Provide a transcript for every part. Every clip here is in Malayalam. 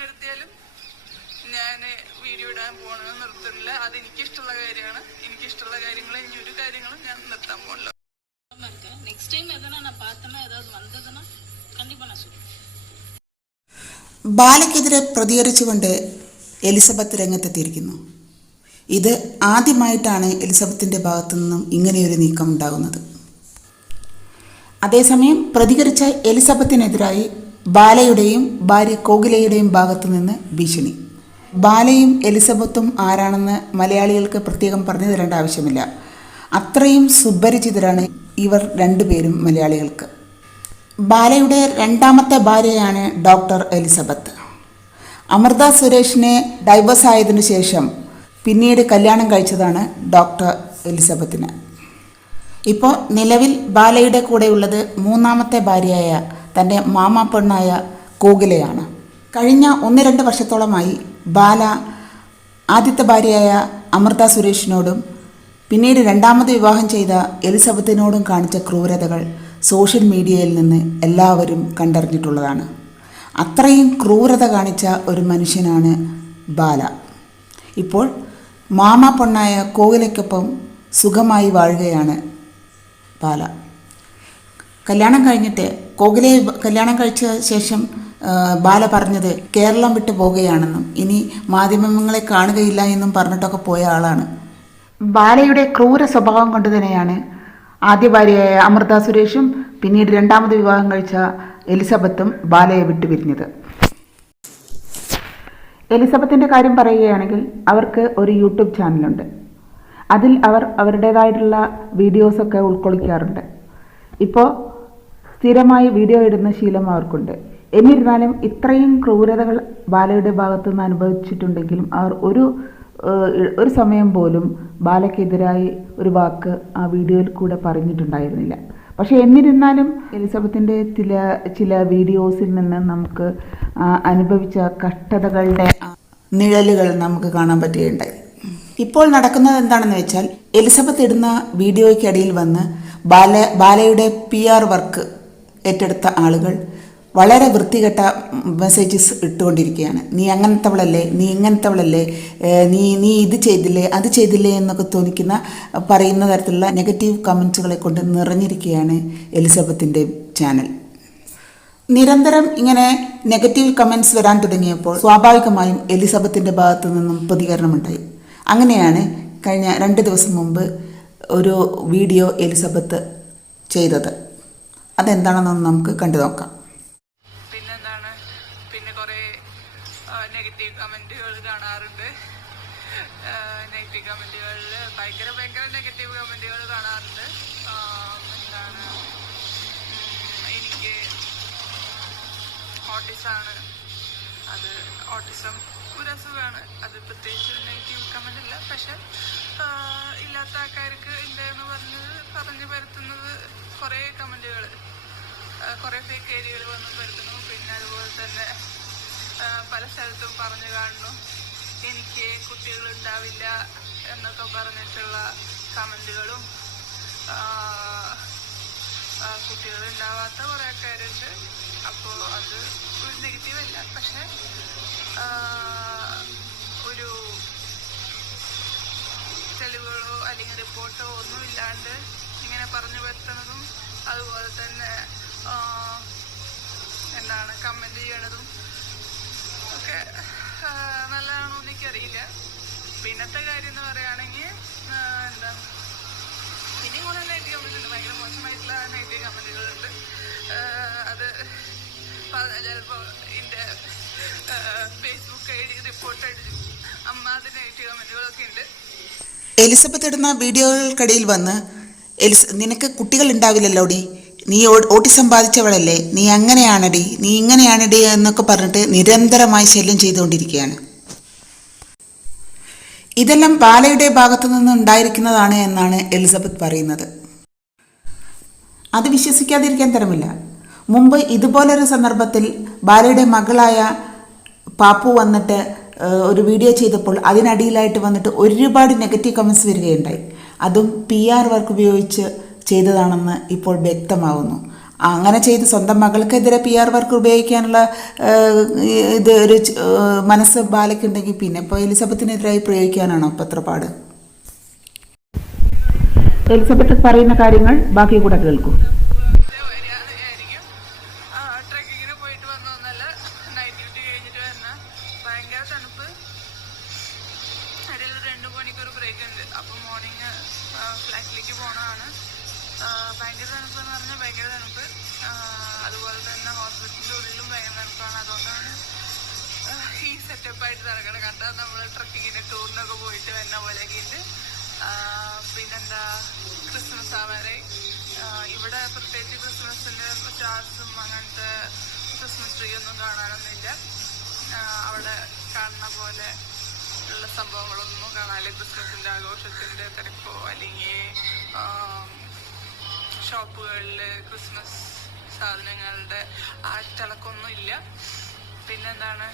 നിർത്തിയാലും ഞാൻ വീഡിയോ ഇടാൻ പോകണമെന്ന് നിർത്തുന്നില്ല അത് എനിക്കിഷ്ടമുള്ള കാര്യമാണ് എനിക്കിഷ്ടമുള്ള കാര്യങ്ങൾ ഇനി ഒരു കാര്യങ്ങളും ഞാൻ നിർത്താൻ പോകില്ല இருக்கேன் நெக்ஸ்ட் டைம் எதனா நான் பார்த்தேன்னா ஏதாவது வந்ததுன்னா கண்டிப்பா நான் சொல்லுவேன் ബാലയ്ക്കെതിരെ പ്രതികരിച്ചുകൊണ്ട് എലിസബത്ത് രംഗത്തെത്തിയിരിക്കുന്നു ഇത് ആദ്യമായിട്ടാണ് എലിസബത്തിൻ്റെ ഭാഗത്തു നിന്നും ഇങ്ങനെയൊരു നീക്കം ഉണ്ടാകുന്നത് അതേസമയം പ്രതികരിച്ച എലിസബത്തിനെതിരായി ബാലയുടെയും ഭാര്യ കോകിലയുടെയും ഭാഗത്തു നിന്ന് ഭീഷണി. ബാലയും എലിസബത്തും ആരാണെന്ന് മലയാളികൾക്ക് പ്രത്യേകം പറഞ്ഞു തരേണ്ട ആവശ്യമില്ല. അത്രയും സുപരിചിതരാണ് ഇവർ രണ്ടുപേരും മലയാളികൾക്ക്. ബാലയുടെ രണ്ടാമത്തെ ഭാര്യയാണ് ഡോക്ടർ എലിസബത്ത്. അമൃത സുരേഷിനെ ഡൈവേഴ്സ് ആയതിനു ശേഷം പിന്നീട് കല്യാണം കഴിച്ചതാണ് ഡോക്ടർ എലിസബത്തിന്. ഇപ്പോൾ നിലവിൽ ബാലയുടെ കൂടെയുള്ളത് മൂന്നാമത്തെ ഭാര്യയായ തന്റെ മാമാ പെണ്ണായ കോകിലയാണ്. കഴിഞ്ഞ ഒന്ന് രണ്ട് വർഷത്തോളമായി ബാല ആദ്യത്തെ ഭാര്യയായ അമൃത സുരേഷിനോടും പിന്നീട് രണ്ടാമത് വിവാഹം ചെയ്ത എലിസബത്തിനോടും കാണിച്ച ക്രൂരതകൾ സോഷ്യൽ മീഡിയയിൽ നിന്ന് എല്ലാവരും കണ്ടറിഞ്ഞിട്ടുള്ളതാണ്. അത്രയും ക്രൂരത കാണിച്ച ഒരു മനുഷ്യനാണ് ബാല. ഇപ്പോൾ മാമ പൊണ്ണായ കോകിലയ്ക്കൊപ്പം സുഖമായി വാഴുകയാണ് ബാല. കല്യാണം കഴിഞ്ഞിട്ട് കോകിലയെ കല്യാണം കഴിച്ച ശേഷം ബാല പറഞ്ഞത് കേരളം വിട്ടു പോകുകയാണെന്നും ഇനി മാധ്യമങ്ങളെ കാണുകയില്ല എന്നും പറഞ്ഞിട്ടൊക്കെ പോയ ആളാണ്. ബാലയുടെ ക്രൂര സ്വഭാവം കൊണ്ട് തന്നെയാണ് ആദ്യ ഭാര്യയായ അമൃത സുരേഷും പിന്നീട് രണ്ടാമത് വിവാഹം കഴിച്ച എലിസബത്തും ബാലയെ വിട്ടുപിരിഞ്ഞത് എലിസബത്തിന്റെ കാര്യം പറയുകയാണെങ്കിൽ അവർക്ക് ഒരു യൂട്യൂബ് ചാനലുണ്ട്. അതിൽ അവർ അവരുടേതായിട്ടുള്ള വീഡിയോസൊക്കെ ഉൾക്കൊള്ളിക്കാറുണ്ട്. ഇപ്പോൾ സ്ഥിരമായി വീഡിയോ ഇടുന്ന ശീലം അവർക്കുണ്ട്. എന്നിരുന്നാലും ഇത്രയും ക്രൂരതകൾ ബാലയുടെ ഭാഗത്തു നിന്ന് അനുഭവിച്ചിട്ടുണ്ടെങ്കിലും അവർ ഒരു ഒരു സമയം പോലും ബാലയ്ക്കെതിരായി ഒരു വാക്ക് ആ വീഡിയോയിൽ കൂടെ പറഞ്ഞിട്ടുണ്ടായിരുന്നില്ല. പക്ഷേ എന്നിരുന്നാലും എലിസബത്തിന്റെ ചില ചില വീഡിയോസിൽ നിന്ന് നമുക്ക് അനുഭവിച്ച കഷ്ടതകളുടെ നിഴലുകൾ നമുക്ക് കാണാൻ പറ്റുകയുണ്ടായി. ഇപ്പോൾ നടക്കുന്നത് എന്താണെന്ന് വെച്ചാൽ എലിസബത്ത് ഇടുന്ന വീഡിയോയ്ക്കടിയിൽ വന്ന് ബാല ബാലയുടെ പി ആർ വർക്ക് ഏറ്റെടുത്ത ആളുകൾ വളരെ വൃത്തികെട്ട മെസ്സേജസ് ഇട്ടുകൊണ്ടിരിക്കുകയാണ്. നീ അങ്ങനത്തെവളല്ലേ? നീ ഇങ്ങനത്തവളല്ലേ? നീ നീ ഇത് ചെയ്തില്ലേ? അത് ചെയ്തില്ലേ? എന്നൊക്കെ തോന്നിക്കുന്ന പറയുന്ന തരത്തിലുള്ള നെഗറ്റീവ് കമൻസുകളെ കൊണ്ട് നിറഞ്ഞിരിക്കുകയാണ് എലിസബത്തിന്റെ ചാനൽ നിരന്തരം ഇങ്ങനെ നെഗറ്റീവ് കമൻസ് വരാൻ തുടങ്ങിയപ്പോൾ സ്വാഭാവികമായും എലിസബത്തിന്റെ ഭാഗത്തു നിന്നും പ്രതികരണമുണ്ടായി. അങ്ങനെയാണ് കഴിഞ്ഞ രണ്ട് ദിവസം മുമ്പ് ഒരു വീഡിയോ എലിസബത്ത് ചെയ്തത്. അതെന്താണെന്നൊന്ന് നമുക്ക് കണ്ടു നോക്കാം. പിന്നെന്താണ്? പിന്നെ കുറേ നെഗറ്റീവ് കമന്റുകൾ കാണാറുണ്ട്. നെഗറ്റീവ് കമന്റുകളിൽ ഭയങ്കര ഭയങ്കര നെഗറ്റീവ് കമന്റുകൾ കാണാറുണ്ട്. എന്താണ്? എനിക്ക് ഓട്ടിസാണ് അത് ഓട്ടിസം ഒരു അസുഖമാണ്. അത് പ്രത്യേകിച്ച് നെഗറ്റീവ് കമന്റ് അല്ല. പക്ഷെ ഇല്ലാത്ത ആൾക്കാർക്ക് ഉണ്ട് പറഞ്ഞത് പറഞ്ഞു പരത്തുന്നത് കുറേ കമന്റുകൾ കുറേ ഫേക്ക് ഏരിയകൾ വന്ന് പരത്തുന്നു പിന്നെ അതുപോലെ തന്നെ പല സ്ഥലത്തും പറഞ്ഞു കാണുന്നു എനിക്ക് കുട്ടികൾ ഉണ്ടാവില്ല എന്നൊക്കെ പറഞ്ഞിട്ടുള്ള കമന്റുകളും കുട്ടികൾ ഉണ്ടാവാത്ത കുറേ ആൾക്കാരുണ്ട്. അപ്പോൾ അത് ഒരു നെഗറ്റീവ് അല്ല. പക്ഷെ ഒരു തെളിവുകളോ അല്ലെങ്കിൽ റിപ്പോർട്ടോ ഒന്നും ഇല്ലാണ്ട് ഇങ്ങനെ പറഞ്ഞു വരുത്തുന്നതും അതുപോലെ തന്നെ എന്താണ് കമന്റ് ചെയ്യണതും ഒക്കെ നല്ലതാണോ എനിക്കറിയില്ല. പിന്നത്തെ കാര്യം എന്ന് പറയുകയാണെങ്കിൽ എന്താ പിന്നെയും കൂടെ നെഗറ്റീവ് കമന്റ് ഉണ്ട്. ഭയങ്കര മോശമായിട്ടുള്ള നെഗറ്റീവ് കമന്റുകളുണ്ട് അത് ചിലപ്പോ എന്റെ ഫേസ്ബുക്ക് ഐ ഡി റിപ്പോർട്ട് അടിച്ചു അമ്മാതെ നെഗറ്റീവ് കമന്റുകളൊക്കെ ഉണ്ട്. എലിസബത്ത് ഇടുന്ന വീഡിയോകൾക്കിടയിൽ വന്ന് എലിസ നിനക്ക് കുട്ടികൾ ഉണ്ടാവില്ലല്ലോടി? നീ ഓട്ടി ഓട്ടിസം ബാധിച്ചവളല്ലേ നീ അങ്ങനെയാണടി. നീ ഇങ്ങനെയാണടി എന്നൊക്കെ പറഞ്ഞിട്ട് നിരന്തരമായി ശല്യം ചെയ്തുകൊണ്ടിരിക്കുകയാണ്. ഇതെല്ലാം ബാലയുടെ ഭാഗത്തു നിന്ന് ഉണ്ടായിരിക്കുന്നതാണ് എന്നാണ് എലിസബത്ത് പറയുന്നത്. അത് വിശ്വസിക്കാതിരിക്കാൻ തരമില്ല. മുമ്പ് ഇതുപോലൊരു സന്ദർഭത്തിൽ ബാലയുടെ മകളായ പാപ്പു വന്നിട്ട് ഒരു വീഡിയോ ചെയ്തപ്പോൾ അതിനടിയിലായിട്ട് വന്നിട്ട് ഒരുപാട് നെഗറ്റീവ് കമൻസ് വരികയുണ്ടായി. അതും പി ആർ വർക്ക് ഉപയോഗിച്ച് ചെയ്തതാണെന്ന് ഇപ്പോൾ വ്യക്തമാകുന്നു അങ്ങനെ ചെയ്ത് സ്വന്തം മകൾക്കെതിരെ പി ആർ വർക്ക് ഉപയോഗിക്കാനുള്ള ഇത് ഒരു മനസ്സ് ബാലയ്ക്കുണ്ടെങ്കിൽ പിന്നെ ഇപ്പോൾ എലിസബത്തിനെതിരായി പ്രയോഗിക്കാനാണോ പത്രപ്പാട് എലിസബത്ത് പറയുന്ന കാര്യങ്ങൾ ബാക്കി കൂടെ കേൾക്കൂ. വരികയായിരിക്കും ട്രക്കിങ്ങിന് പോയിട്ട് വന്നൊന്നല്ല നൈറ്റ് ഡ്യൂട്ടി കഴിഞ്ഞിട്ട് വന്ന ഭയങ്കര തണുപ്പ് ഇടയിൽ ഒരു രണ്ട് മണിക്കൂർ ബ്രേക്ക് ഉണ്ട്. അപ്പം മോർണിംഗ് ഫ്ലാറ്റിലേക്ക് പോണതാണ്. ആ, ഭയങ്കര തണുപ്പ് എന്ന് പറഞ്ഞാൽ ഭയങ്കര തണുപ്പ്. അതുപോലെ തന്നെ ഹോസ്പിറ്റലിന്റെ ഉള്ളിലും ഭയങ്കര തണുപ്പാണ്. അതുകൊണ്ടാണ് ഈ സെറ്റപ്പായിട്ട് നടക്കണം. കണ്ടാൽ നമ്മൾ ട്രക്കിങ്ങിന് ടൂറിനൊക്കെ പോയിട്ട് വരുന്ന പോലെ ഉണ്ട് പിന്നെന്താ ക്രിസ്മസ് ആവാറെ ഇവിടെ പ്രത്യേകിച്ച് ക്രിസ്മസിന്റെ സ്റ്റാർസും അങ്ങനത്തെ ക്രിസ്മസ് ട്രീ ഒന്നും കാണാനൊന്നുമില്ല. അവിടെ കാണുന്ന പോലെ ഉള്ള സംഭവങ്ങളൊന്നും കാണാനില്ല. ക്രിസ്മസിന്റെ ആഘോഷത്തിന്റെ തിരക്കോ അല്ലെങ്കിൽ ഷോപ്പുകളിൽ ക്രിസ്മസ് സാധനങ്ങളുടെ ആ തിളക്കൊന്നും ഇല്ല പിന്നെന്താണ്?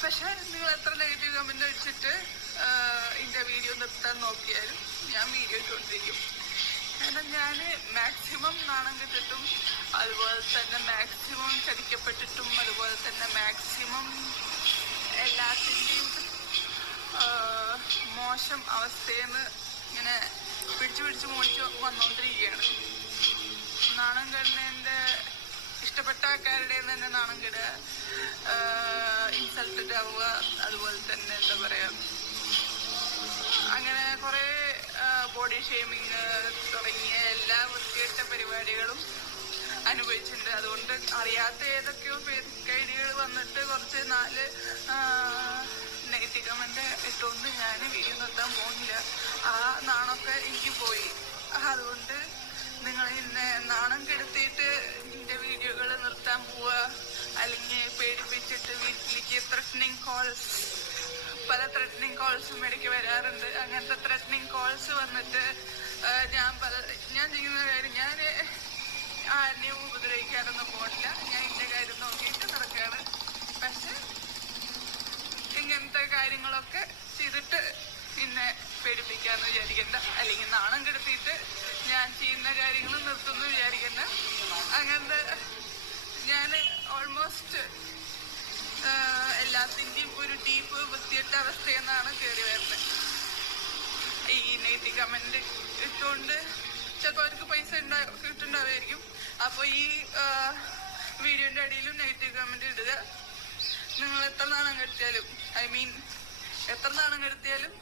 പക്ഷെ നിങ്ങൾ എത്ര നെഗറ്റീവ് കമന്റ് അടിച്ചിട്ട് എന്റെ വീഡിയോ നിർത്താൻ നോക്കിയാലും ഞാൻ വീഡിയോ ഇട്ടുകൊണ്ടിരിക്കും. കാരണം ഞാൻ മാക്സിമം നാണം കിട്ടിട്ടും അതുപോലെ തന്നെ മാക്സിമം ചതിക്കപ്പെട്ടിട്ടും അതുപോലെ തന്നെ മാക്സിമം എല്ലാത്തിന്റെയും മോശം അവസ്ഥയെന്ന് ഇങ്ങനെ പിടിച്ചു പിടിച്ച് മോണിച്ച് വന്നുകൊണ്ടിരിക്കുകയാണ് നാണം കെടുന്നതിന്റെ ഇഷ്ടപ്പെട്ട ആൾക്കാരുടെ തന്നെ നാണം കെടുക ഇൻസൾട്ടഡ് ആവുക അതുപോലെ തന്നെ എന്താ പറയാ അങ്ങനെ കുറേ ബോഡി ഷേമിങ് തുടങ്ങിയ എല്ലാ വൃത്തികെട്ട പരിപാടികളും അനുഭവിച്ചിട്ടുണ്ട്. അതുകൊണ്ട് അറിയാത്ത ഏതൊക്കെയോ പേരുകൾ വന്നിട്ട് കുറച്ച് നാല് നെഗറ്റീവ് ഇട്ടൊന്നും ഞാൻ വീഡിയോ നിർത്താൻ പോകുന്നില്ല. ആ നാണൊക്കെ എനിക്ക് പോയി. അതുകൊണ്ട് നിങ്ങൾ എന്നെ നാണം കെടുത്തിയിട്ട് എന്റെ വീഡിയോകൾ നിർത്താൻ പോവുക. അല്ലെങ്കിൽ പേടിപ്പിച്ചിട്ട് വീട്ടിലേക്ക് ത്രട്ടനിങ് കോൾസ് പല ത്രട്ടനിങ് കോൾസും ഇടയ്ക്ക് വരാറുണ്ട്. അങ്ങനത്തെ ത്രട്ടനിങ് കോൾസ് വന്നിട്ട് ഞാൻ പല ഞാൻ ചെയ്യുന്ന കാര്യം ഞാൻ ആരെയും ഉപദ്രവിക്കാനൊന്നും പോകില്ല ഞാൻ ഇന്റെ കാര്യം നോക്കിയിട്ട് നടക്കുകയാണ് പക്ഷെ ഇങ്ങനത്തെ കാര്യങ്ങളൊക്കെ ചെയ്തിട്ട് പിന്നെ പേടിപ്പിക്കാന്ന് വിചാരിക്കണ്ട. അല്ലെങ്കിൽ നാണം കെടുത്തിയിട്ട് ഞാൻ ചെയ്യുന്ന കാര്യങ്ങൾ നിർത്തുന്ന വിചാരിക്കണ്ട. അങ്ങനത്തെ ഞാൻ ഓൾമോസ്റ്റ് എല്ലാത്തിന്റെയും ഒരു ഡീപ്പ് വൃത്തിയിട്ട അവസ്ഥയെന്നാണ് കയറി വരുന്നത്. ഈ നെയ്ത്തി കമന്റ് ഇട്ടുകൊണ്ട് ചിലപ്പോൾ അവർക്ക് പൈസ ഉണ്ടാ കിട്ടുന്നുണ്ടാവുമായിരിക്കും. അപ്പോൾ ഈ വീഡിയോന്റെ അടിയിലും നെഗറ്റീവ് കമന്റ് ഇടുക. നിങ്ങൾ എത്ര നാണം കെടുത്തിയാലും ഐ മീൻ എത്ര നാണം കെടുത്തിയാലും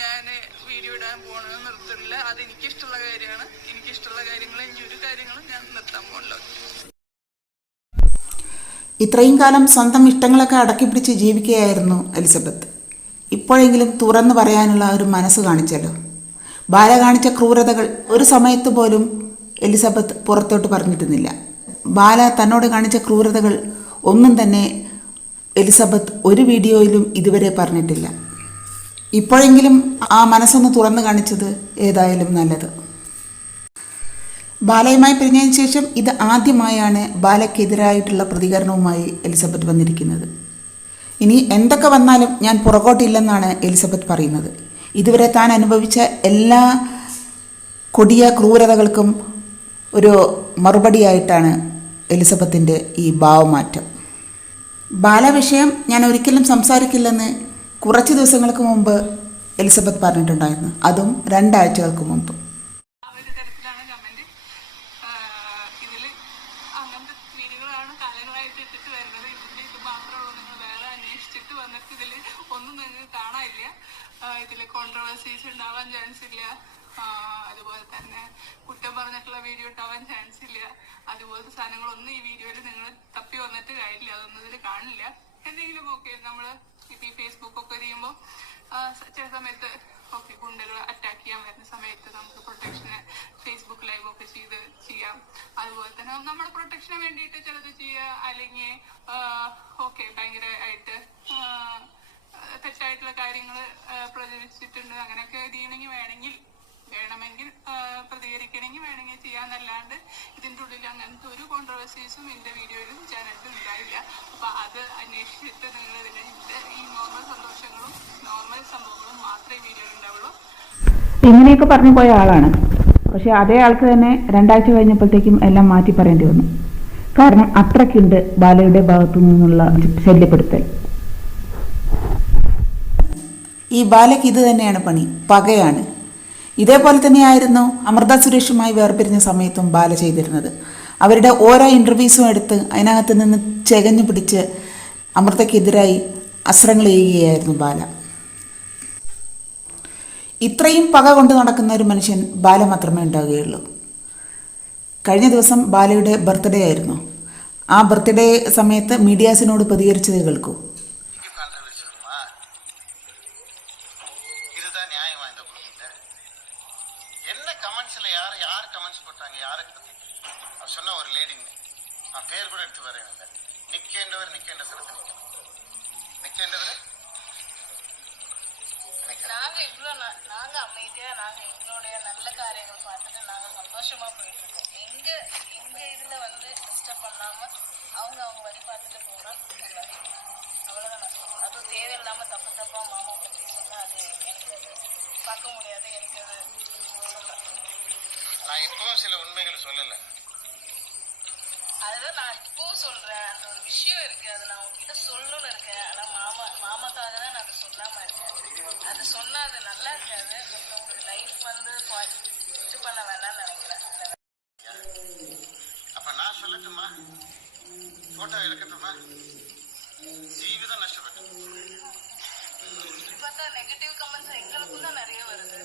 ഞാൻ വീഡിയോ ഇടാൻ പോകണമെന്ന് നിർത്തുന്നില്ല അത് എനിക്കിഷ്ടമുള്ള കാര്യമാണ്. എനിക്കിഷ്ടമുള്ള കാര്യങ്ങൾ ഇനി ഒരു കാര്യങ്ങളും ഞാൻ നിർത്താൻ പോകണില്ല ഇത്രയും കാലം സ്വന്തം ഇഷ്ടങ്ങളൊക്കെ അടക്കി പിടിച്ച് ജീവിക്കുകയായിരുന്നു എലിസബത്ത്. ഇപ്പോഴെങ്കിലും തുറന്നു പറയാനുള്ള ഒരു മനസ്സ് കാണിച്ചല്ലോ. ബാല കാണിച്ച ക്രൂരതകൾ ഒരു സമയത്ത് പോലും എലിസബത്ത് പുറത്തോട്ട് പറഞ്ഞിരുന്നില്ല. ബാല തന്നോട് കാണിച്ച ക്രൂരതകൾ ഒന്നും തന്നെ എലിസബത്ത് ഒരു വീഡിയോയിലും ഇതുവരെ പറഞ്ഞിട്ടില്ല. ഇപ്പോഴെങ്കിലും ആ മനസ്സൊന്ന് തുറന്നു കാണിച്ചത് ഏതായാലും നല്ലത്. ബാലയുമായി പിരിഞ്ഞതിന് ശേഷം ഇത് ആദ്യമായാണ് ബാലയ്ക്കെതിരായിട്ടുള്ള പ്രതികരണവുമായി എലിസബത്ത് വന്നിരിക്കുന്നത്. ഇനി എന്തൊക്കെ വന്നാലും ഞാൻ പുറകോട്ടില്ലെന്നാണ് എലിസബത്ത് പറയുന്നത്. ഇതുവരെ താൻ അനുഭവിച്ച എല്ലാ കൊടിയ ക്രൂരതകൾക്കും ഒരു മറുപടിയായിട്ടാണ് എലിസബത്തിന്റെ ഈ ഭാവമാറ്റം. ബാലവിഷയം ഞാൻ ഒരിക്കലും സംസാരിക്കില്ലെന്ന് കുറച്ച് ദിവസങ്ങൾക്ക് മുമ്പ് എലിസബത്ത് പറഞ്ഞിട്ടുണ്ടായിരുന്നു. അതും രണ്ടാഴ്ചകൾക്ക് മുമ്പ്. ഇതിൽ കോൺട്രവേഴ്സീസ് ഉണ്ടാവാൻ ചാൻസ് ഇല്ല. അതുപോലെ തന്നെ കുറ്റം പറഞ്ഞിട്ടുള്ള വീഡിയോ ഉണ്ടാവാൻ ചാൻസ് ഇല്ല. അതുപോലത്തെ സാധനങ്ങളൊന്നും ഈ വീഡിയോയിൽ നിങ്ങൾ തപ്പി വന്നിട്ട് കാര്യമില്ല. അതൊന്നും ഇതിൽ കാണില്ല. എന്തെങ്കിലും ഓക്കെ നമ്മൾ ഇപ്പൊ ഈ ഫേസ്ബുക്ക് ഒക്കെ ചെയ്യുമ്പോൾ ചില സമയത്ത് ഓക്കെ ഗുണ്ടകൾ അറ്റാക്ക് ചെയ്യാൻ വരുന്ന സമയത്ത് നമുക്ക് പ്രൊട്ടക്ഷന് ഫേസ്ബുക്ക് ലൈവ് ഒക്കെ ചെയ്ത് ചെയ്യാം. അതുപോലെ തന്നെ നമ്മുടെ പ്രൊട്ടക്ഷന് വേണ്ടിയിട്ട് ചിലത് ചെയ്യുക അല്ലെങ്കിൽ ഓക്കെ ഭയങ്കരമായിട്ട് തെറ്റായിട്ടുള്ള കാര്യങ്ങൾ പ്രചരിച്ചിട്ടുണ്ട്. അങ്ങനെയൊക്കെ ഇത് ചെയ്യണമെങ്കിൽ വേണമെങ്കിൽ വേണമെങ്കിൽ പ്രതികരിക്കണമെങ്കിൽ വേണമെങ്കിൽ ചെയ്യാന്നല്ലാണ്ട് ഇതിന്റെ ഉള്ളിൽ അങ്ങനത്തെ ഒരു കോൺട്രവേഴ്സീസും എന്റെ വീഡിയോയിലും ചാനലിലും ഉണ്ടായില്ല. അപ്പൊ അത് അന്വേഷിച്ചിട്ട് നിങ്ങൾ ഇതിന്റെ ഈ നോർമൽ സന്തോഷങ്ങളും നോർമൽ സംഭവങ്ങളും മാത്രമേ വീഡിയോയിൽ ഉണ്ടാവുള്ളൂ. ഇങ്ങനെയൊക്കെ പറഞ്ഞു പോയ ആളാണ്. പക്ഷേ അതേ ആൾക്ക് തന്നെ രണ്ടാഴ്ച കഴിഞ്ഞപ്പോഴത്തേക്കും എല്ലാം മാറ്റി പറയേണ്ടി വന്നു. കാരണം അത്രയ്ക്കുണ്ട് ബാലയുടെ ഭാഗത്തു നിന്നുള്ള ശല്യപ്പെടുത്തൽ. ഈ ബാലയ്ക്ക് ഇത് തന്നെയാണ് പണി. പകയാണ്. ഇതേപോലെ തന്നെയായിരുന്നു അമൃത സുരേഷുമായി വേർപിരിഞ്ഞ സമയത്തും ബാല ചെയ്തിരുന്നത്. അവരുടെ ഓരോ ഇന്റർവ്യൂസും എടുത്ത് അതിനകത്ത് നിന്ന് ചെകഞ്ഞു പിടിച്ച് അമൃതയ്ക്കെതിരായി അസ്ത്രങ്ങൾ ചെയ്യുകയായിരുന്നു ബാല. ഇത്രയും പക കൊണ്ട് നടക്കുന്ന ഒരു മനുഷ്യൻ ബാല മാത്രമേ ഉണ്ടാവുകയുള്ളൂ. കഴിഞ്ഞ ദിവസം ബാലയുടെ ബർത്ത്ഡേ ആയിരുന്നു. ആ ബർത്ത്ഡേ സമയത്ത് മീഡിയാസിനോട് പ്രതികരിച്ചത് കേൾക്കൂ. நிற்கின்றவர் நிற்கின்ற சிறப்பு நிற்கின்றவர் நாங்க இவ்வளவு நாங்க அமைதியா நாங்க எங்களுடைய நல்ல காரியங்கள் பார்த்துட்டு நாங்க சந்தோஷமா போயிட்டு இருக்கோம் எங்க எங்க இதுல வந்து டிஸ்டர்ப் பண்ணாம அவங்க அவங்க வழி பார்த்துட்டு போனா அவ்வளவுதான் நான் சொல்லுவேன் அதுவும் தேவையில்லாம தப்பு தப்பா மாமா பத்தி சொன்னா அது எனக்கு பார்க்க முடியாது எனக்கு அது நான் இப்பவும் சில உண்மைகள் சொல்லலை. அதுதான் நான் இப்பவும் சொல்றேன். அந்த ஒரு விஷயம் இருக்கு. அது நான் உங்ககிட்ட சொல்லணும்னு இருக்கேன். ஆனா மாமா மாமாக்காக தான் நான் அதை சொல்லாம இருக்கேன். அது சொன்னா அது நல்லா இருக்காது. மத்தவங்க லைஃப் வந்து இது பண்ண வேணாம்னு நினைக்கிறேன். அப்ப நான் சொல்லட்டுமா? போட்டோ எடுக்கட்டுமா? ஜீவிதம் நஷ்டப்பட்டு. பார்த்தா நெகட்டிவ் கமெண்ட்ஸ் எங்களுக்கும் தான் நிறைய வருது.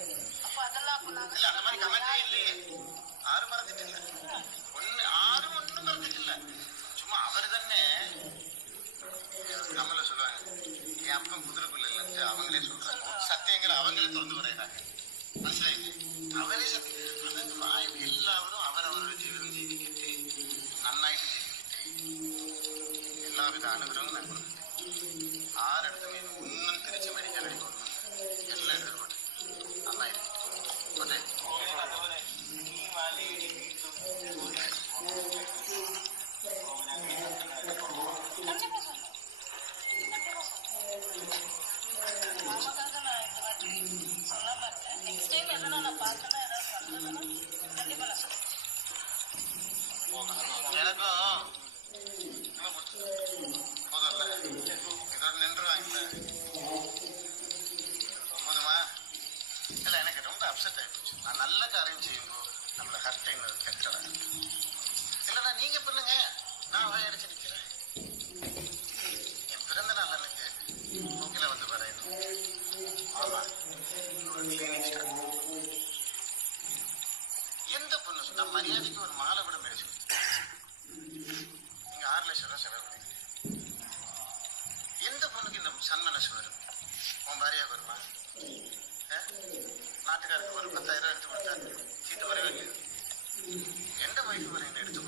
அப்ப அதெல்லாம் அப்ப நாங்க இல்ல அந்த மாதிரி கமெண்டே இல்லையே. ആരും പറഞ്ഞിട്ടില്ല. ഒന്ന് ആരും ഒന്നും പറഞ്ഞിട്ടില്ല. சும்மா അവര് തന്നെ നമ്മളെ சொல்றாங்க என் அப்பன் குதிரைக்குள்ள இல்லைன்ட்டு அவங்களே சொல்றாங்க சத்தியங்களை அவங்களே திறந்து வரைகிறாங்க அவரே அதற்கு வாய் எல்லாரும் அவரை ஜீவனம் ஜீவிக்கிட்டு நன்னாயிட்டு ஜீவிக்கிட்டு எல்லா வித அனுகிரகமும் நான் கொடுத்துட்டேன் ஆறு இடத்துல இன்னும் திருச்சி மெடிக்கல் எல்லாம் எதிர்பார்த்தேன் நல்லா இருக்கு எனக்கு ரொம்ப upset ஆயிப்போச்சு. நான் நல்ல காரியம் செய்யும்போது நம்மளை ஃபர்ஸ்ட் டைம் கட்டுறேன். இல்லைன்னா நீங்க பண்ணுங்க. நான் அவன் அடிச்சு நிற்கிறேன் என் பிறந்த நாள் எனக்கு மூக்கில வந்து வரையணும். ஆமா எந்த பொண்ணு சொன்னா மரியாதைக்கு ஒரு மாலை விட மேடிச்சு நீங்க ஆறு லட்சம் ரூபாய் செலவு எந்த பொண்ணுக்கு இந்த சன்மனசு வரும்? உன் பாரியாவுக்கு வருமா? நாட்டுக்காருக்கு ஒரு பத்தாயிரம் எடுத்து கொடுத்தாங்க എടുത്തു പറയൂല്ല എന്റെ വൈഫ് പറയുന്ന എടുത്തു?